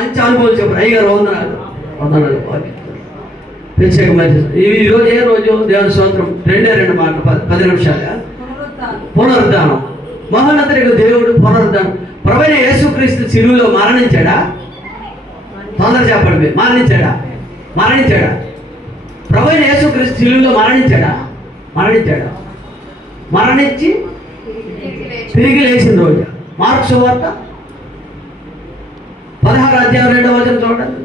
మంచి అనుభవం చెప్పారు. అయ్యగారు వందనాలు వందనాలు ప్రత్యేకమైన ఈరోజు ఏ రోజు దేవుని స్తోత్రం 2 మాటలు 10 నిమిషాలు పునరుద్ధానం. మహోన్నతుడికి దేవుడు పునరుద్ధానం. ప్రభువైన యేసుక్రీస్తు శిలువలో మరణించాడా? తొందర చెప్పండి. మరణించాడా? ప్రభువైన యేసుక్రీస్తు శిలువలో మరణించాడా? మరణించి తిరిగి లేచిన రోజు. మార్కు సువార్త 16:2 చూడండి.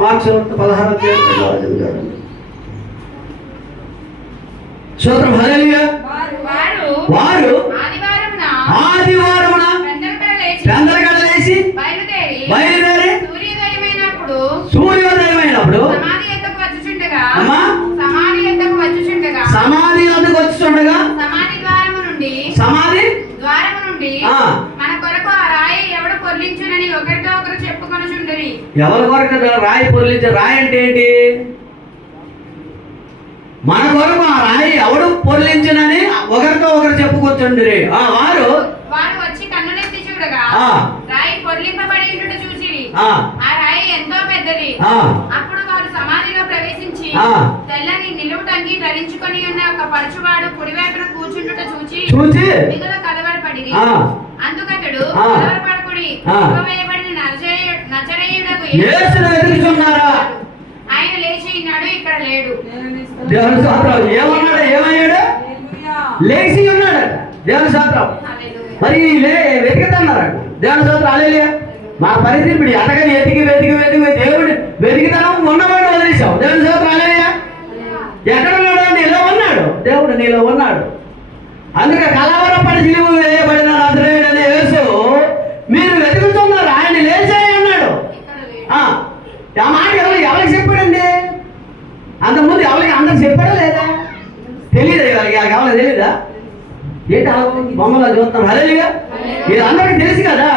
మార్కు సువార్త 16:2 చూడండి. స్తోత్రం హల్లెలూయా. వారు ఆదివారమున పెందలకడ లేచి బయలుదేరి సూర్యోదయమైనప్పుడు సమాధి వద్దకు వచ్చుచుండగా సమాధి ద్వారము నుండి మన కొరకు ఆ రాయి ఎవడు పొర్లించునని ఒకరితో ఒకరు చెప్పుకొనుచుండిరి. ఎవరి కొరకు రాయి పొర్లించే? రాయి అంటే ఏంటి? మన కొరకు ఆ రాయి ఎవడు పొర్లించునని ఒకరితో ఒకరు చెప్పుకొచ్చుండిరి. వారు వచ్చి కన్నులెత్తి చూడగా రాయి పొర్లింపబడి ఉండుట చూసిరి. ఆ రాయి ఎంతో పెద్దది. అప్పుడు వారు సమాధిలో ప్రవేశించి తెల్లని నిలువుటంగి ధరించుకొని ఉన్న ఒక పడుచువాడు కుడివైపున కూర్చుండుట చూచి మిగులు కలవరపడిరి. అందుకతడు కలవరపడకుడి, వేయబడిన నజరేయుడగు యేసును వెతుకుచున్నారా? ఆయన లేచి ఉన్నాడు, ఇక్కడ లేడు. దేవుని స్తోత్రం. ఏమయ్యాడు? లేచి ఉన్నాడు. దేవుని స్తోత్రం. మరి వెతుకుతున్నారు. దేవుని స్తోత్రం. హల్లెలూయా. మా పరిస్థితి ఇప్పుడు అటగని వెతికి దేవుడు వెతికితనం ఉన్నవాడు వదిలేసాం. దేవుని స్తోత్రం. హల్లెలూయా. ఎక్కడ ఉన్నాడు? నీలో ఉన్నాడు. దేవుడు నీలో ఉన్నాడు. అందుకే కలవరపడి సిలువ వేయబడిన నజరేయుడు అనే యేసు మీరు వెతుకుతున్నారు. ఆయన లేచే ఉన్నాడు. ఆ మాట ఎవరికి చెప్పాడండి? అంతకుముందు అందరికి చెప్పాడా లేదా? తెలియదు. వాళ్ళకి తెలీదా? ఏంటి బొమ్మలో చూస్తాం. హల్లెలూయా. ఇది అందరికి తెలుసు కదా.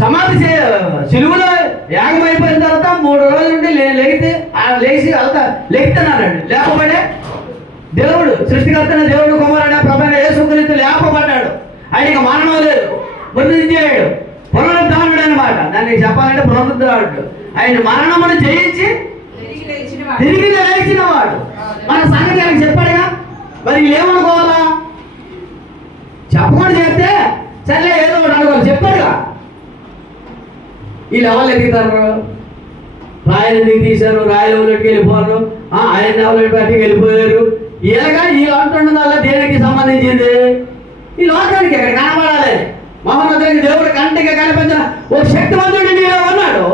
సమాధి సిలువలో యాగమైపోయిన తర్వాత 3 రోజుల నుండి లేచి లెగుతున్నాడు. లేకపోతే దేవుడు సృష్టికర్తన దేవుడు కుమారుడు ప్రభువైన యేసుక్రీస్తు లేపబడ్డాడు. ఆయనకి మరణం లేదు, పునరుద్ధరించాడు, పునరుద్ధానుడు అనమాట. దాన్ని చెప్పాలంటే పునరుద్ధానుడు. ఆయన మరణమును జయించి తిరిగి లేచిన వాడు. మన సంగతి ఆయనకి చెప్పాడుగా. మరి ఏమనుకోవాలా? చెప్పకుండా చెప్తే సర్లే ఏదో ఒకటి అనుకోవాలి. చెప్పాడుగా. వీళ్ళు ఎవరు ఎదుగుతారు? రాయలు ఎందుకు తీశారు? రాయలకి వెళ్ళిపోరు. ఆయన ఎవరి బయటికి వెళ్ళిపోయారు. ఇలాగా వీళ్ళు అంటున్నదల్లా దేనికి సంబంధించింది? ఈ లోకానికి ఎక్కడ కనబడాలి. మహోన్నతుడికి దేవుడు కంటికి కనిపించిన ఒక శక్తివంతుడు నీలో ఉన్నాడు.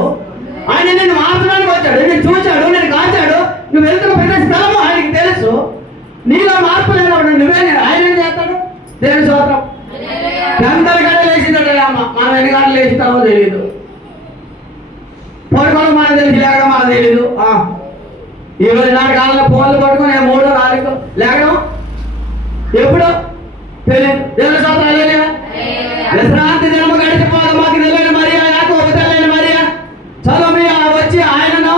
ఆయన నిన్ను మార్చడానికి వచ్చాడు. నేను చూశాడు, నేను కాచాడు. నువ్వు వెళ్తున్న ప్రతి స్థలము ఆయనకి తెలుసు. నీలో మార్పు లేనప్పుడు నువ్వే ఆయన ఏం చేస్తాడు? దేవుని స్తోత్రం. గంటల లేచిందట. మనం ఎన్ని గంటలు లేచుతామో తెలియదు. పడుకోవడం మనకు తెలిసి లేకడం మనకు తెలీదు. 24 కాలంలో ఫోన్లు పట్టుకుని 3, 4 లేకడం ఎప్పుడు తెలియదు. దేవుని స్తోత్రం. హల్లెలూయా. విశ్రాంతి దినము గడిచిపోదు మాకు తెలియని మరియా, నాకు ఒక తెలియని మరియా సలోమియా వచ్చి ఆయనను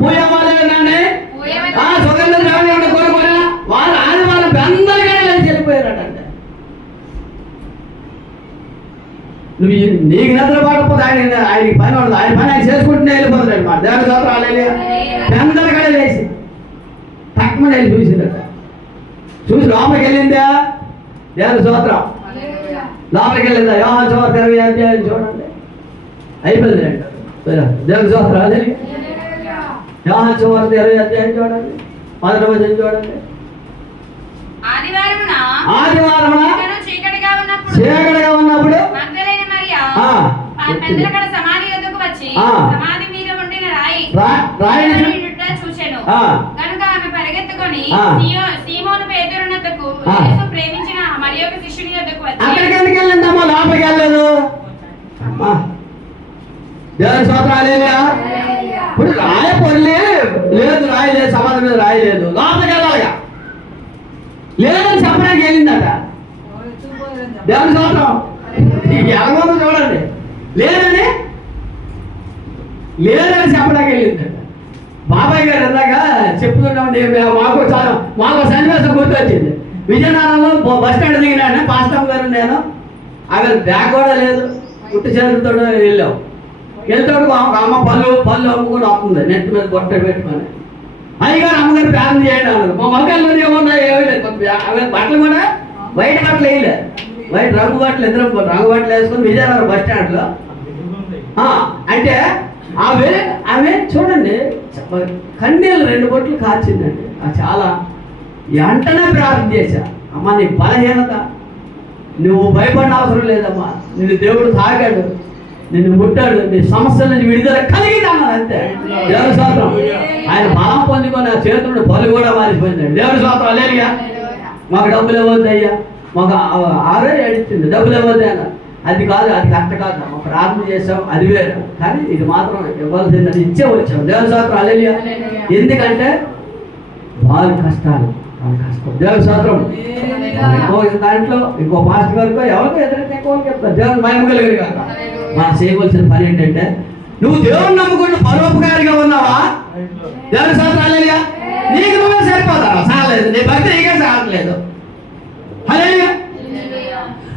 పూయమని సుగంధ ద్రవ్యం కోరుకొని వాళ్ళు ఆదివారం అందరికీ లేచి వెళ్ళిపోయారటండి. నువ్వు నీకు నిద్ర పడకపోతే ఆయనకి పని ఉండదు. ఆయన పని ఆయన చేసుకుంటూనే వెళ్ళిపోతాడు అనమాట. దేవుని స్తోత్రం. హల్లెలూయా. అందరికీ లేచి తక్కువ వెళ్ళి చూసిందట. చూసి లోపలికి వెళ్ళిందా? దేవుని స్తోత్రం. లోపలికి వెళ్ళిందా? యోహాను సువార్త 20 అధ్యాయం చూడండి. అయిపోయింది అంట. దేవుని స్తోత్రం. హల్లెలూయా. యోహాను సువార్త 20 అధ్యాయం చూడండి. 1వ వచనం చూడండి. ఆదివారమున చీకటిగా ఉన్నప్పుడు సమాధి యొద్దకు వచ్చి సమాధి మీద ఉండిన రాయిని చూసెను. కనుక ఆమె పరిగెత్తుకొని సీమోను పేతురునొద్దకు యేసు ప్రేమించిన మరి ఒక శిష్యుని యొద్దకు వచ్చి అక్కడికి ఎందుకు వెళ్ళిందమ్మా? లోపలికి వెళ్ళలేదు. దేవుని స్తోత్రం. హల్లెలూయా. ఇప్పుడు రాయ పొరలే లేదు, రాయలేదు, సమాధి మీద రాయలేదు. లోపలికి వెళ్ళాలిగా. లేదని చెప్పడానికి వెళ్ళిందట. దేవుని స్తోత్రం. ఎలాగో చూడండి. లేదని చెప్పడానికి వెళ్ళిందట. బాబాయ్ గారు ఇందాక చెప్తున్నామండి. మాకు సన్నివేశం గుర్తొచ్చింది. విజయనగరంలో బస్ స్టాండ్ దిగినా పాస్టర్ గారు నేను అక్కడ బ్యాగ్ కూడా లేదు, పుట్టి చేతులతో వెళ్ళాం. వెళ్తాడు అమ్మ పళ్ళు అమ్ముకొని వస్తుంది నెత్తి మీద బొట్ట పెట్టుకొని. అయ్యగారు అమ్మగారు ప్రార్థన చేయండి అన్నారు. మా మొక్కల్లో ఏమున్నాయి ఏమీ లేదు. బట్టలు కూడా వైట్ బట్టలు వేయలేదు, వైట్ రంగు బట్టలు ఇద్దరు రంగు బట్టలు వేసుకొని విజయనగరం బస్ స్టాండ్లో. అంటే ఆమె చూడండి కన్నీళ్ళు 2 బొట్లు కాచిందండి. చాలా వెంటనే ప్రార్థన చేశా, అమ్మ నీ బలహీనత నువ్వు భయపడిన అవసరం లేదమ్మా, నిన్ను దేవుడు తాగాడు, నిన్ను ముట్టాడు, నీ సమస్యల నుంచి విడుదల కలిగింది అన్నది అంతే. దేవుని స్తోత్రం. ఆయన బలం పొందుకొని ఆ చేతుడు పలు కూడా మారిపోయిందండి. దేవుని స్తోత్రం. హల్లెలూయా. మాకు డబ్బులు ఇవ్వద్దు అయ్యా, మాకు 6 ఏడిచ్చింది, డబ్బులు ఇవ్వద్దు అన్న. అది కాదు, అది కరెక్ట్ కాదు, ఒక ప్రార్థన చేసాం అది వేరు, కానీ ఇది మాత్రం ఇవ్వాల్సిందని ఇచ్చే వచ్చాం. దేవుని స్తోత్రం. హల్లెలూయా. ఎందుకంటే వాళ్ళ కష్టాలు దేవుని స్తోత్రం. దాంట్లో ఇంకో మాస్టర్ గారికో ఎవరికో ఎదురైతే ఎక్కువకి చెప్తారు. దేవుని మహిమ కలిగారు కాక. మనం చేయవలసిన పని ఏంటంటే, నువ్వు దేవుని నమ్ముకుంటూ పరోపకారిగా ఉన్నావా? దేవుని స్తోత్రం. హల్లెలూయా. నీకు నువ్వే సరిపోతావా? చాలేదు, నీ భక్తి నీకే చాలట్లేదు. హల్లెలూయా.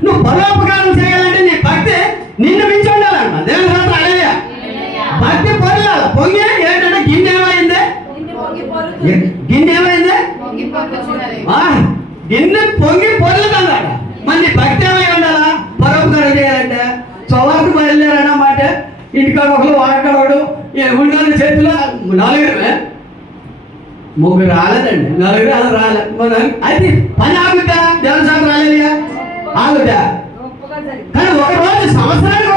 నువ్వు పరోపకారం చేయాలంటే నీ భక్తి నిన్ను మించి ఉండాలన్న. దేవుని స్తోత్రం. హల్లెలూయా. భక్తి పొరలాలి. పొంగి ఏంటంటే గిన్నె ఏమైంది? గిన్నె ఏమైంది? గిన్నె పొంగి పొరలుతుందట. మరి నీ భక్తి ఏమై ఉండాలా? పరోపకారం చేయాలంటే చొవాకు బయలుదేరన్నమాట. ఇంటికాడ ఒకరు వాడకాడు ఉన్న చేతిలో 4 3 రాలేదండి, 4 రాలేదు. అది పని ఆగుతా? దేవుని స్తోత్రం. హల్లెలూయా. ఆగుతా. కానీ ఒక రోజు సంవత్సరానికి